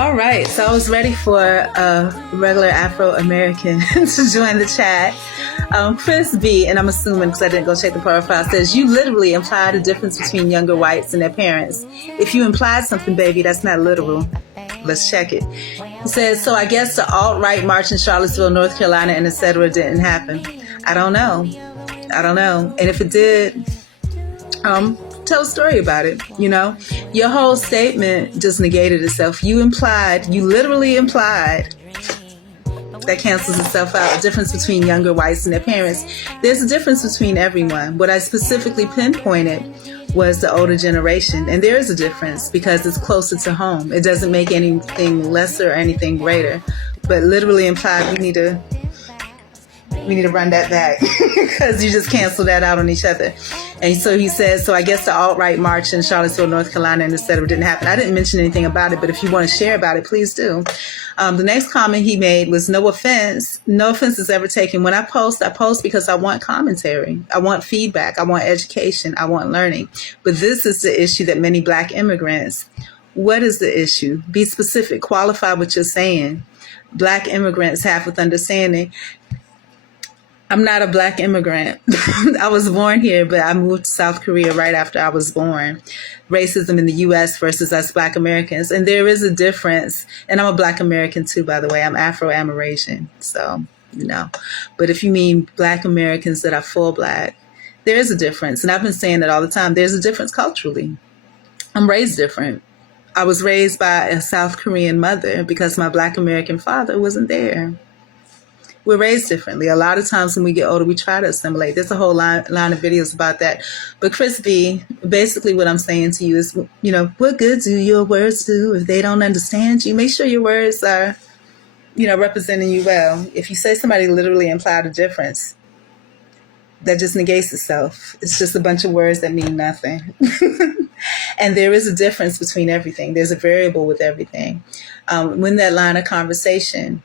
All right, so I was ready for a regular Afro-American to join the chat. Chris B, and I'm assuming because I didn't go check the profile, says, you literally implied a difference between younger whites and their parents. If you implied something, baby, that's not literal. Let's check it. He says, so I guess the alt-right march in Charlottesville, North Carolina, and et cetera didn't happen. I don't know. And if it did, tell a story about it. Your whole statement just negated itself. You literally implied. That cancels itself out. A difference between younger whites and their parents. There's a difference between everyone. What I specifically pinpointed was the older generation, and there is a difference because it's closer to home. It doesn't make anything lesser or anything greater, but literally implied we need to run that back because you just canceled that out on each other. And so he says, so I guess the alt-right march in Charlottesville, North Carolina, and et cetera didn't happen. I didn't mention anything about it, but if you want to share about it, please do. The next comment he made was, no offense is ever taken. When I post because I want commentary. I want feedback. I want education. I want learning. But this is the issue that many Black immigrants, what is the issue? Be specific. Qualify what you're saying. Black immigrants have with understanding. I'm not a Black immigrant. I was born here, but I moved to South Korea right after I was born. Racism in the U.S. versus us Black Americans. And there is a difference. And I'm a Black American too, by the way. I'm Afro-Amerasian. So, But if you mean Black Americans that are full Black, there is a difference. And I've been saying that all the time. There's a difference culturally. I'm raised different. I was raised by a South Korean mother because my Black American father wasn't there. We're raised differently. A lot of times when we get older, we try to assimilate. There's a whole line of videos about that. But Chris B, basically what I'm saying to you is, what good do your words do if they don't understand you? Make sure your words are, representing you well. If you say somebody literally implied a difference, that just negates itself. It's just a bunch of words that mean nothing. And there is a difference between everything. There's a variable with everything. When that line of conversation,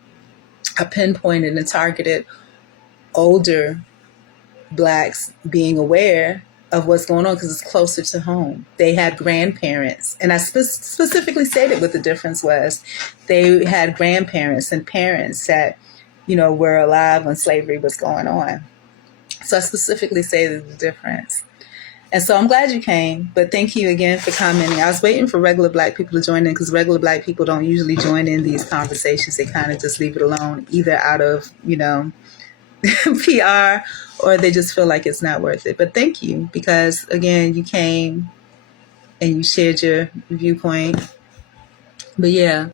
I pinpointed and targeted older Blacks being aware of what's going on because it's closer to home. They had grandparents, and I specifically stated what the difference was. They had grandparents and parents that, were alive when slavery was going on. So I specifically stated the difference. And so I'm glad you came, but thank you again for commenting. I was waiting for regular Black people to join in because regular Black people don't usually join in these conversations. They kind of just leave it alone, either out of, PR, or they just feel like it's not worth it. But thank you because, again, you came and you shared your viewpoint. But yeah.